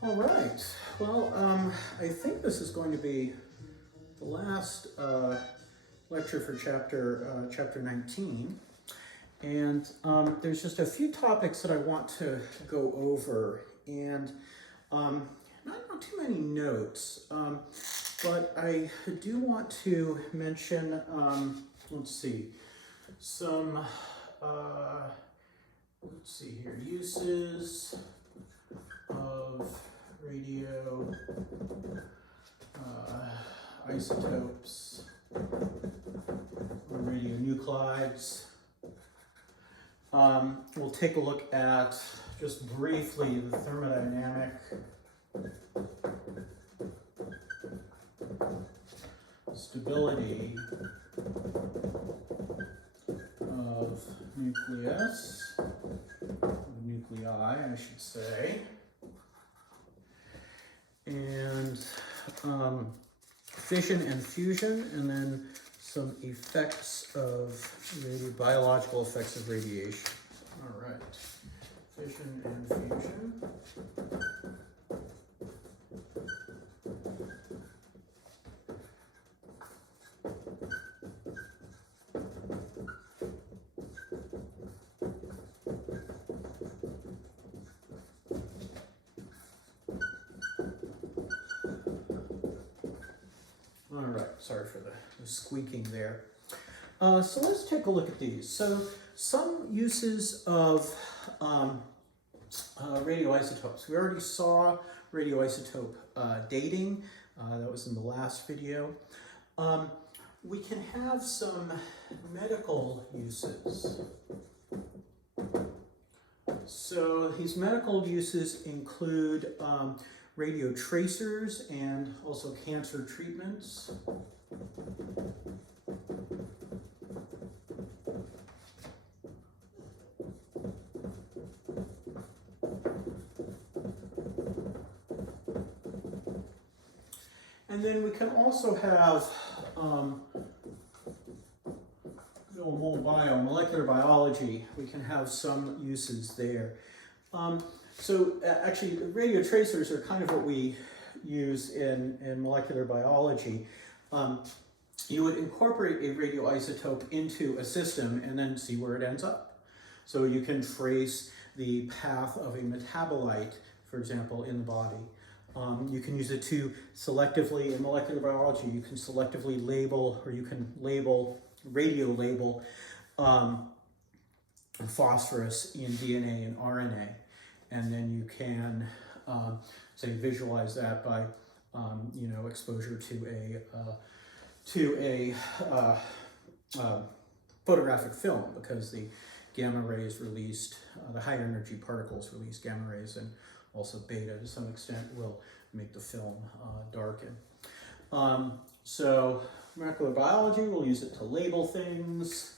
All right. Well, I think this is going to be the last lecture for chapter 19, and there's just a few topics that I want to go over, and not too many notes, but I do want to mention. Let's see, some. Let's see here, uses of radio isotopes or radionuclides. We'll take a look at, just briefly, the thermodynamic stability of nuclei, I should say, and fission and fusion, and then some effects of biological effects of radiation. All right, fission and fusion. Sorry for the squeaking there. So let's take a look at these. So some uses of radioisotopes. We already saw radioisotope dating. That was in the last video. We can have some medical uses. So these medical uses include radio tracers and also cancer treatments. And then we can also have molecular biology. We can have some uses there. Actually, radio tracers are kind of what we use in molecular biology. You would incorporate a radioisotope into a system and then see where it ends up. So you can trace the path of a metabolite, for example, in the body. You can use it to selectively, in molecular biology, you can selectively label, or you can radio label phosphorus in DNA and RNA. And then you can, say, visualize that by, exposure to a photographic film, because the gamma rays released, the high energy particles release gamma rays, and also beta to some extent will make the film darken. So molecular biology, we'll use it to label things.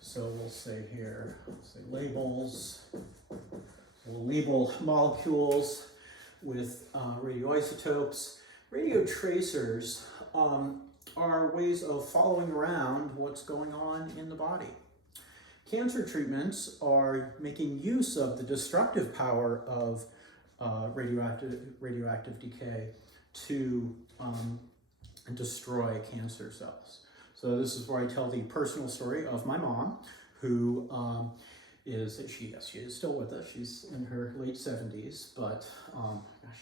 So we'll say here, labels. We'll label molecules with radioisotopes. Radio tracers are ways of following around what's going on in the body. Cancer treatments are making use of the destructive power of radioactive decay to destroy cancer cells. So this is where I tell the personal story of my mom, who she is still with us. She's in her late 70s, but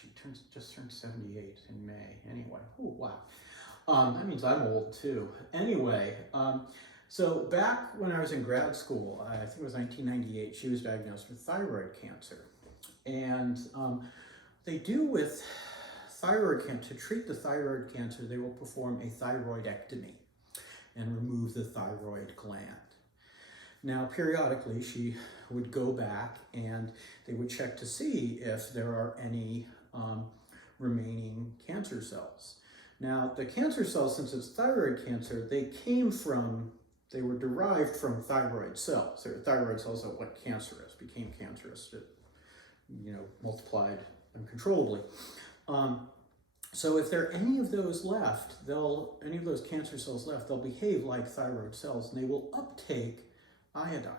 she just turned 78 in May. Anyway, oh wow, that means I'm old too. Anyway, so back when I was in grad school, I think it was 1998, she was diagnosed with thyroid cancer, and they do with thyroid cancer, to treat the thyroid cancer, they will perform a thyroidectomy and remove the thyroid gland. Now, periodically, she would go back and they would check to see if there are any remaining cancer cells. Now, the cancer cells, since it's thyroid cancer, they were derived from thyroid cells. They were thyroid cells that what cancer is, became cancerous. It, multiplied uncontrollably. So if there are any of those left, any of those cancer cells left, they'll behave like thyroid cells, and they will uptake iodine.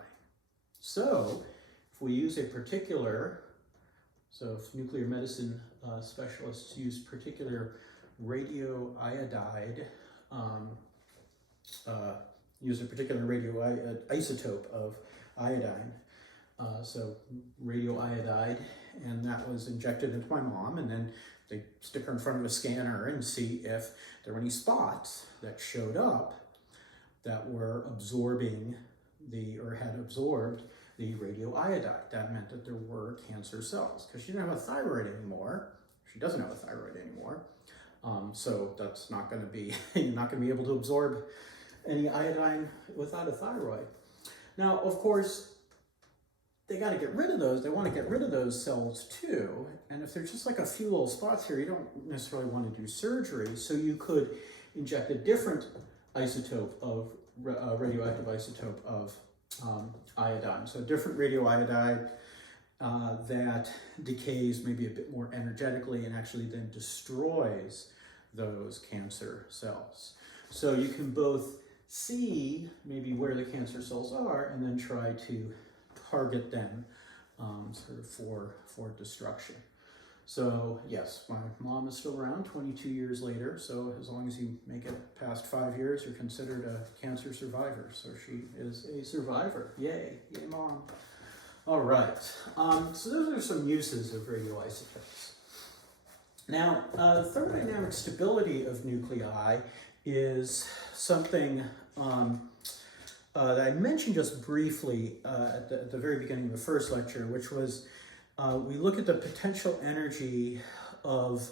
So if we use a particular So if nuclear medicine specialists use particular radioiodide, use a particular radioisotope of iodine, so radioiodide, and that was injected into my mom, and then they stick her in front of a scanner and see if there were any spots that showed up that were absorbing or had absorbed the radioiodide. That meant that there were cancer cells, because she didn't have a thyroid anymore. She doesn't have a thyroid anymore. So that's not going to be, you're not going to be able to absorb any iodine without a thyroid. Now, of course, they got to get rid of those. They want to get rid of those cells too. And if there's just like a few little spots here, you don't necessarily want to do surgery. So you could inject a different isotope of, radioactive isotope of iodine. So a different radioiodide that decays maybe a bit more energetically and actually then destroys those cancer cells. So you can both see maybe where the cancer cells are and then try to target them sort of for destruction. So yes, my mom is still around 22 years later, so as long as you make it past 5 years, you're considered a cancer survivor. So she is a survivor. Yay, yay mom. All right, so those are some uses of radioisotopes. Now, thermodynamic stability of nuclei is something that I mentioned just briefly at the very beginning of the first lecture, which was we look at the potential energy of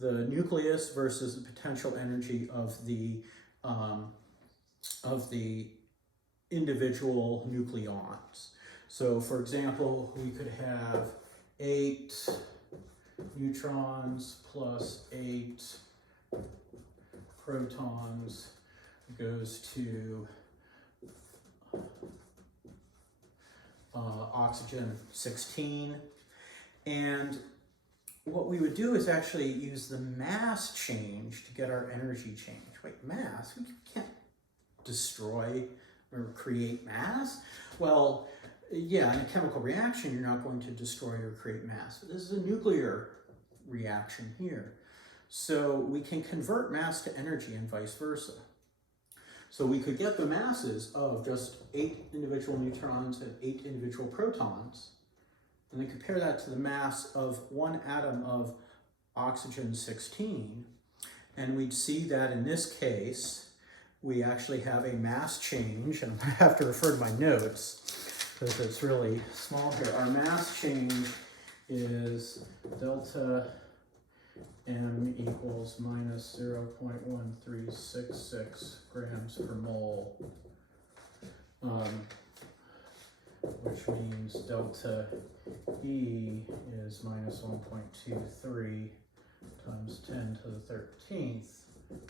the nucleus versus the potential energy of the individual nucleons. So, for example, we could have 8 neutrons plus 8 protons goes to oxygen 16. And what we would do is actually use the mass change to get our energy change. Wait, mass? We can't destroy or create mass? Well, yeah, in a chemical reaction, you're not going to destroy or create mass. But this is a nuclear reaction here. So we can convert mass to energy and vice versa. So we could get the masses of just 8 individual neutrons and 8 individual protons, and then compare that to the mass of one atom of oxygen 16, and we'd see that in this case, we actually have a mass change, and I have to refer to my notes because it's really small here. Our mass change is delta M equals minus 0.1366 grams per mole, which means delta E is minus 1.23 times 10 to the 13th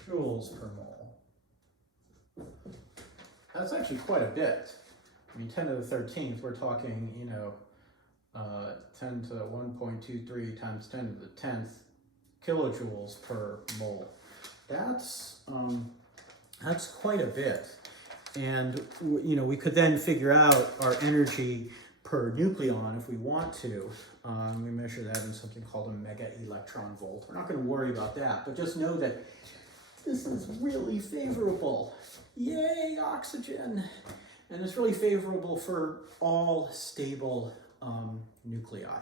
joules per mole. That's actually quite a bit. I mean, 10 to the 13th, we're talking, 10 to 1.23 times 10 to the 10th kilojoules per mole. That's quite a bit. And, we could then figure out our energy per nucleon if we want to. We measure that in something called a mega electron volt. We're not going to worry about that, but just know that this is really favorable. Yay, oxygen! And it's really favorable for all stable nuclei.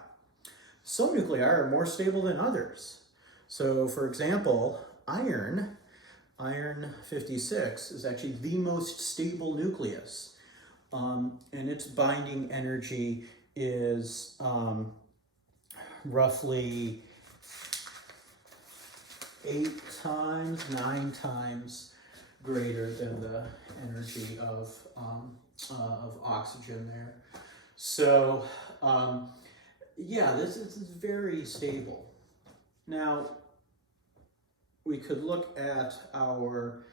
Some nuclei are more stable than others. So, for example, iron 56 is actually the most stable nucleus, and its binding energy is roughly 9 times greater than the energy of oxygen there. So, yeah, this is very stable. Now, we could look at our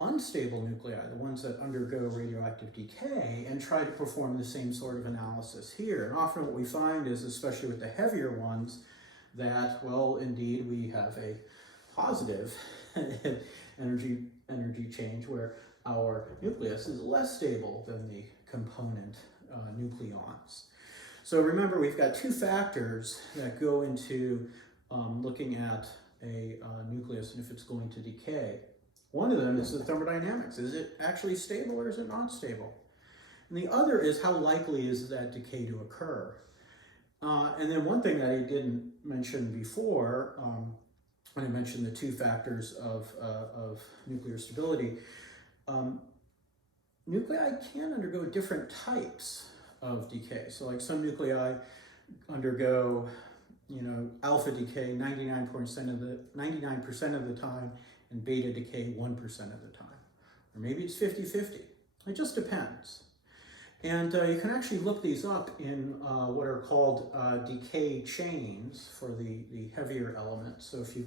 unstable nuclei, the ones that undergo radioactive decay, and try to perform the same sort of analysis here. And often what we find is, especially with the heavier ones, that, well, indeed, we have a positive energy change where our nucleus is less stable than the component nucleons. So remember, we've got two factors that go into looking at a nucleus and if it's going to decay. One of them is the thermodynamics. Is it actually stable or is it not stable? And the other is how likely is that decay to occur? And then one thing that I didn't mention before, when I mentioned the two factors of nuclear stability, nuclei can undergo different types of decay. So like some nuclei undergo, alpha decay 99% of the time and beta decay 1% of the time. Or maybe it's 50-50. It just depends. And you can actually look these up in what are called decay chains for the heavier elements. So if you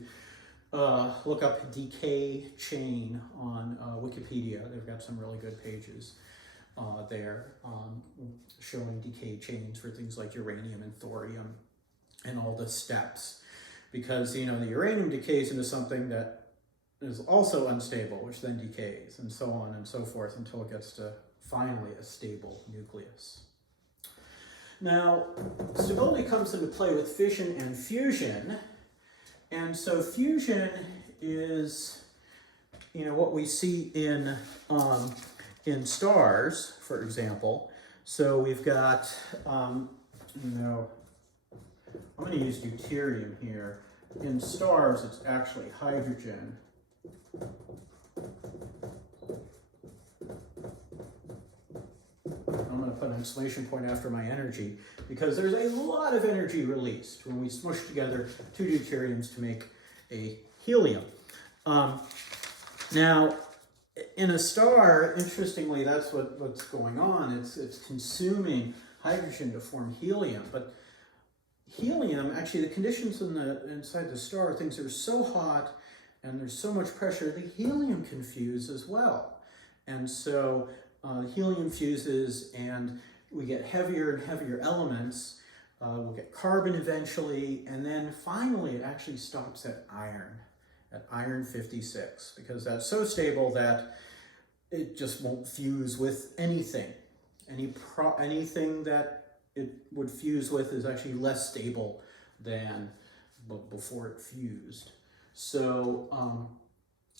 look up decay chain on Wikipedia, they've got some really good pages there showing decay chains for things like uranium and thorium and all the steps. Because, the uranium decays into something that is also unstable, which then decays, and so on and so forth until it gets to finally a stable nucleus. Now, stability comes into play with fission and fusion. And so fusion is, what we see in stars, for example. So we've got, I'm going to use deuterium here. In stars, it's actually hydrogen. I'm going to put an exclamation point after my energy because there's a lot of energy released when we smush together two deuteriums to make a helium. Now, in a star, interestingly, that's what's going on. It's consuming hydrogen to form helium, but helium, actually, the conditions inside the star, things are so hot and there's so much pressure, the helium can fuse as well. And so helium fuses and we get heavier and heavier elements. We'll get carbon eventually, and then finally it actually stops at iron 56, because that's so stable that it just won't fuse with anything. Anything that it would fuse with is actually less stable than before it fused. So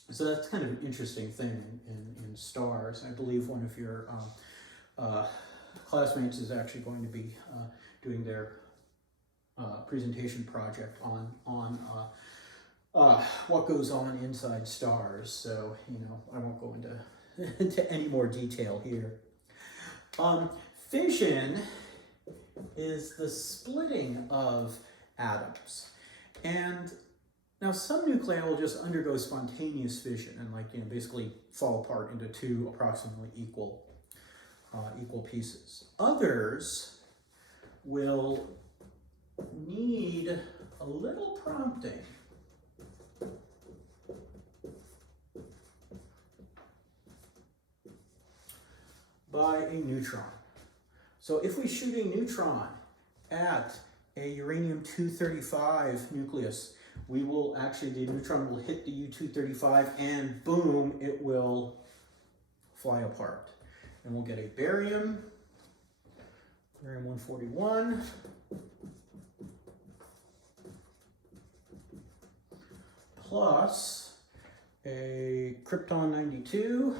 that's kind of an interesting thing in stars. I believe one of your classmates is actually going to be doing their presentation project on what goes on inside stars. So, I won't go into any more detail here. Fission is the splitting of atoms. And now some nuclei will just undergo spontaneous fission and basically fall apart into two approximately equal pieces. Others will need a little prompting. By a neutron. So if we shoot a neutron at a uranium-235 nucleus, the neutron will hit the U-235 and boom, it will fly apart. And we'll get a barium-141, plus a krypton-92,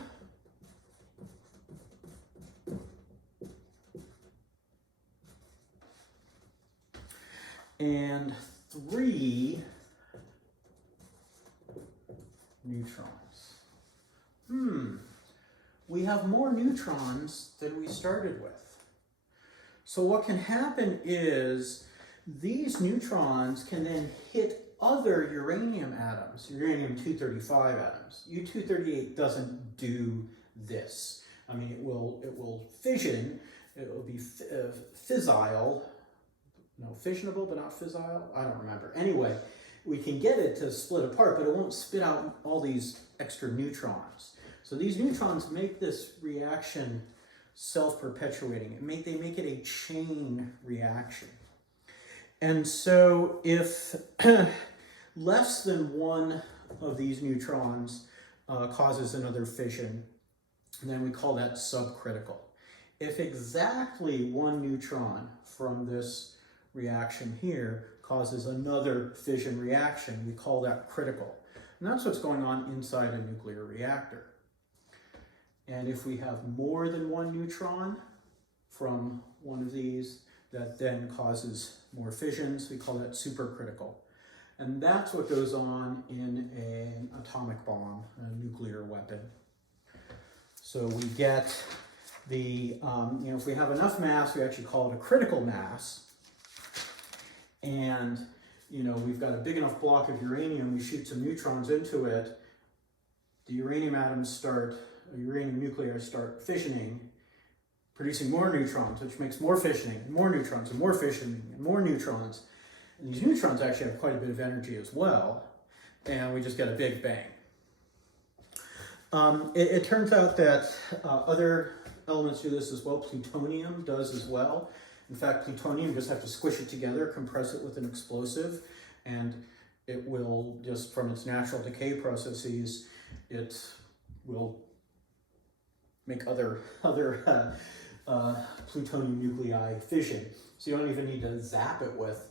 and 3 neutrons. We have more neutrons than we started with. So what can happen is these neutrons can then hit other uranium atoms, uranium-235 atoms. U-238 doesn't do this. I mean, it will fission, it will be fissile. No, fissionable, but not fissile? I don't remember. Anyway, we can get it to split apart, but it won't spit out all these extra neutrons. So these neutrons make this reaction self-perpetuating. They make it a chain reaction. And so if less than one of these neutrons causes another fission, then we call that subcritical. if exactly one neutron from this reaction here causes another fission reaction, we call that critical. And that's what's going on inside a nuclear reactor. And if we have more than one neutron from one of these, that then causes more fissions, we call that supercritical. And that's what goes on in an atomic bomb, a nuclear weapon. So we get the, if we have enough mass, we actually call it a critical mass. And, we've got a big enough block of uranium, we shoot some neutrons into it, the uranium nuclei start fissioning, producing more neutrons, which makes more fissioning, and more neutrons, and more fissioning, and more neutrons. And these neutrons actually have quite a bit of energy as well, and we just get a big bang. It turns out that other elements do this as well. Plutonium does as well. In fact, plutonium, just have to squish it together, compress it with an explosive, and it will just, from its natural decay processes, it will make other plutonium nuclei fission. So you don't even need to zap it with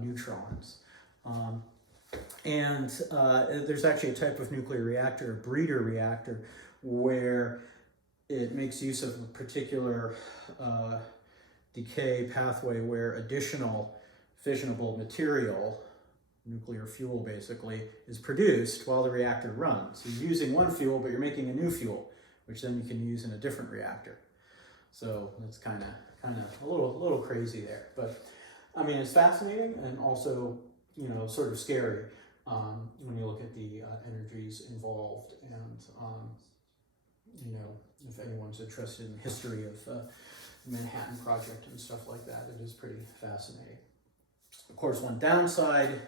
neutrons. There's actually a type of nuclear reactor, a breeder reactor, where it makes use of a particular decay pathway where additional fissionable material, nuclear fuel basically, is produced while the reactor runs. So you're using one fuel, but you're making a new fuel, which then you can use in a different reactor. So that's kind of a little crazy there. But I mean, it's fascinating and also, sort of scary when you look at the energies involved. And, if anyone's interested in the history of the Manhattan Project and stuff like that, it is pretty fascinating. Of course, one downside,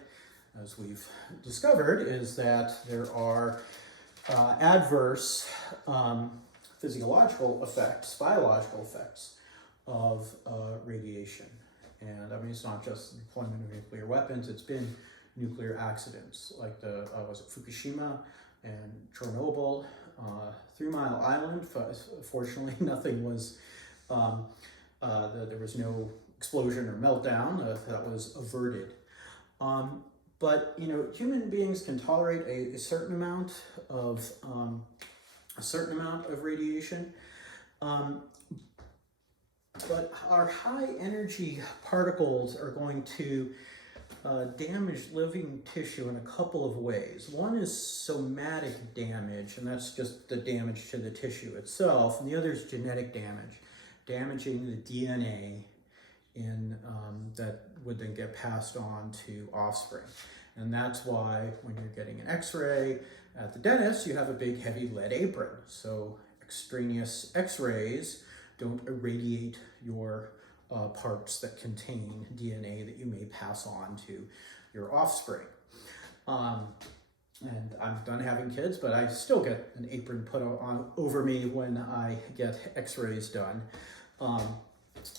as we've discovered, is that there are adverse physiological effects, biological effects of radiation. And I mean, it's not just the deployment of nuclear weapons, it's been nuclear accidents like Fukushima and Chernobyl, 3 Mile Island. Fortunately, nothing was, there was no explosion or meltdown that was averted. But human beings can tolerate a certain amount of radiation, but our high energy particles are going to damage living tissue in a couple of ways. One is somatic damage, and that's just the damage to the tissue itself, and the other is genetic damage, damaging the DNA that would then get passed on to offspring. And that's why when you're getting an x-ray at the dentist, you have a big heavy lead apron. So extraneous x-rays don't irradiate your parts that contain DNA that you may pass on to your offspring. And I'm done having kids, but I still get an apron put on over me when I get x-rays done.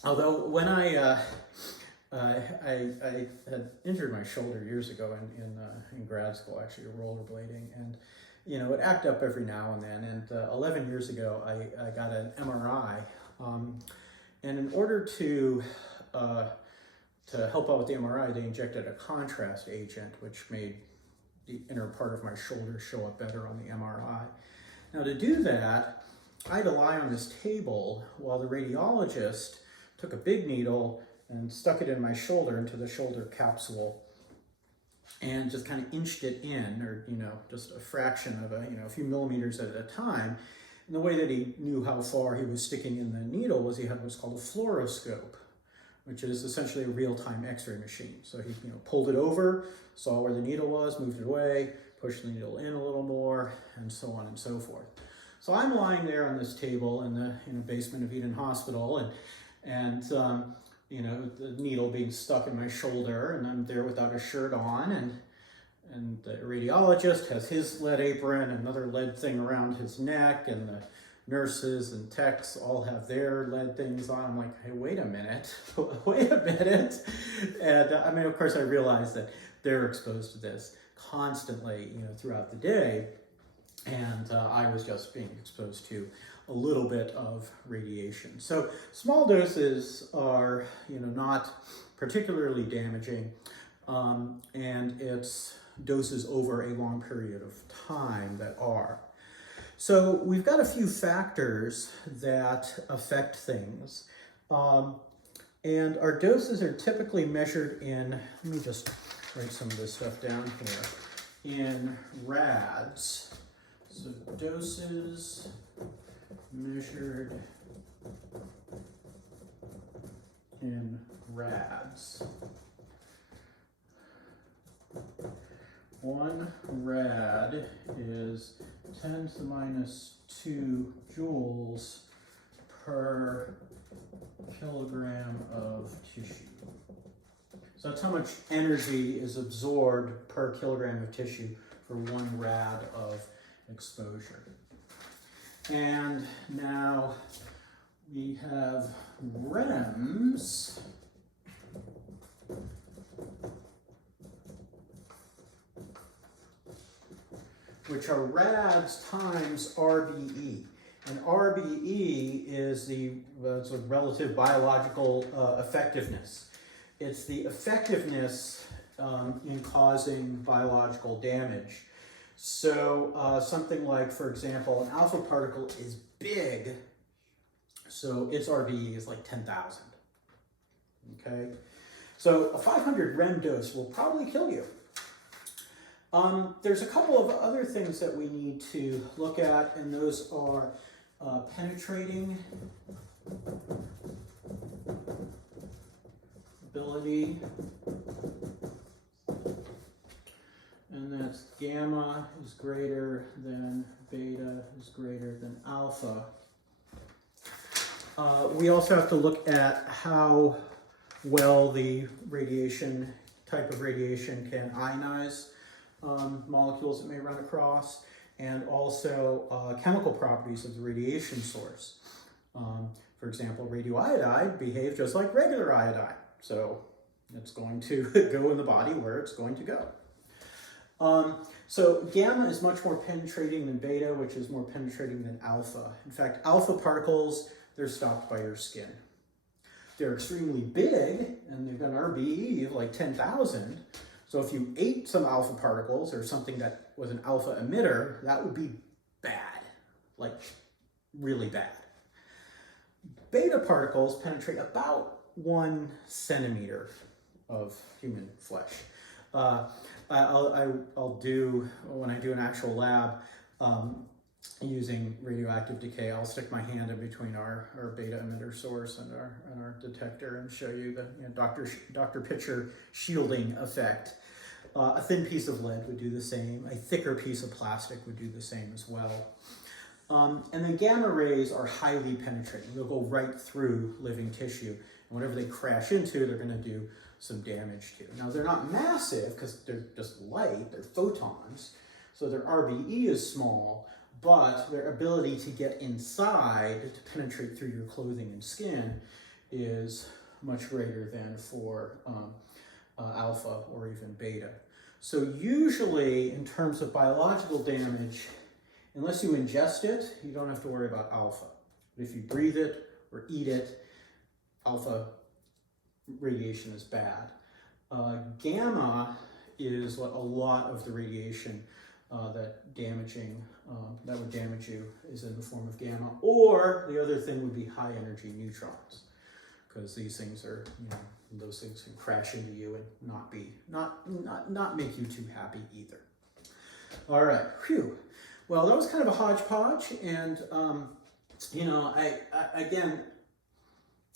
Although when I had injured my shoulder years ago in grad school, actually rollerblading, and it acted up every now and then. And 11 years ago, I got an MRI, and in order to help out with the MRI, they injected a contrast agent, which made the inner part of my shoulder show up better on the MRI. Now, to do that, I had to lie on this table while the radiologist took a big needle and stuck it in my shoulder, into the shoulder capsule, and just kind of inched it in, or just a fraction of a few millimeters at a time. And the way that he knew how far he was sticking in the needle was he had what's called a fluoroscope, which is essentially a real-time X-ray machine. So he pulled it over, saw where the needle was, moved it away, pushed the needle in a little more, and so on and so forth. So I'm lying there on this table in the basement of Eden Hospital, and the needle being stuck in my shoulder, and I'm there without a shirt on, and the radiologist has his lead apron, another lead thing around his neck, and the nurses and techs all have their lead things on. I'm like, hey, wait a minute. And of course, I realized that they're exposed to this constantly, throughout the day. And I was just being exposed to a little bit of radiation. So small doses are, not particularly damaging, and it's doses over a long period of time that are. So we've got a few factors that affect things. And our doses are typically measured in, let me just write some of this stuff down here, in rads. So doses measured in rads. 1 rad is 10 to the minus 2 joules per kilogram of tissue. So that's how much energy is absorbed per kilogram of tissue for 1 rad of exposure. And now we have REMS, which are rads times RBE. And RBE is it's a relative biological effectiveness. It's the effectiveness in causing biological damage. So something like, for example, an alpha particle is big, so its RBE is like 10,000. Okay? So a 500 REM dose will probably kill you. There's a couple of other things that we need to look at, and those are penetrating ability, and that's gamma is greater than beta is greater than alpha. We also have to look at how well the type of radiation can ionize molecules that may run across, and also chemical properties of the radiation source. For example, radioiodide behaves just like regular iodide, so it's going to go in the body where it's going to go. So gamma is much more penetrating than beta, which is more penetrating than alpha. In fact, alpha particles, they're stopped by your skin. They're extremely big, and they've got an RBE of like 10,000. So if you ate some alpha particles or something that was an alpha emitter, that would be bad, like really bad. Beta particles penetrate about 1 centimeter of human flesh. I'll do, when I do an actual lab using radioactive decay, I'll stick my hand in between our beta emitter source and our detector and show you the Dr. Pitcher shielding effect. A thin piece of lead would do the same. A thicker piece of plastic would do the same as well. And then gamma rays are highly penetrating. They'll go right through living tissue. And whatever they crash into, they're going to do some damage to. Now, they're not massive because they're just light. They're photons. So their RBE is small, but their ability to get inside, to penetrate through your clothing and skin, is much greater than for alpha or even beta. So usually, in terms of biological damage, unless you ingest it, you don't have to worry about alpha. But if you breathe it or eat it, alpha radiation is bad. Gamma is what a lot of the radiation that would damage you is in the form of gamma. Or the other thing would be high energy neutrons, because these things are, those things can crash into you and not make you too happy either. All right, phew. Well, that was kind of a hodgepodge, and I again,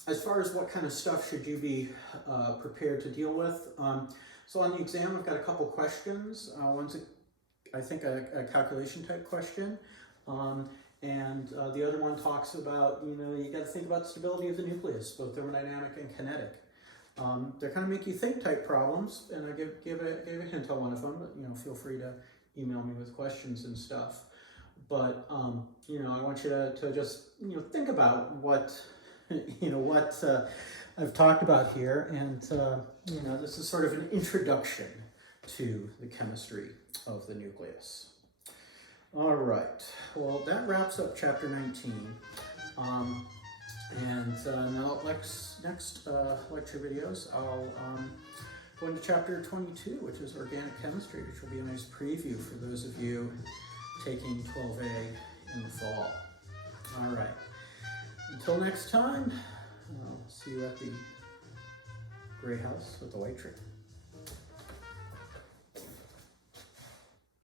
as far as what kind of stuff should you be prepared to deal with, so on the exam, I've got a couple questions. One's I think a calculation type question, and the other one talks about, you got to think about the stability of the nucleus, both thermodynamic and kinetic. They're kind of make you think type problems, and I gave a hint on one of them, but feel free to email me with questions and stuff. But I want you to just think about what I've talked about here, and this is sort of an introduction to the chemistry of the nucleus. All right, well, that wraps up chapter 19. Now next lecture videos, I'll go into chapter 22, which is organic chemistry, which will be a nice preview for those of you taking 12A in the fall. All right, until next time, I'll see you at the gray house with the white tree.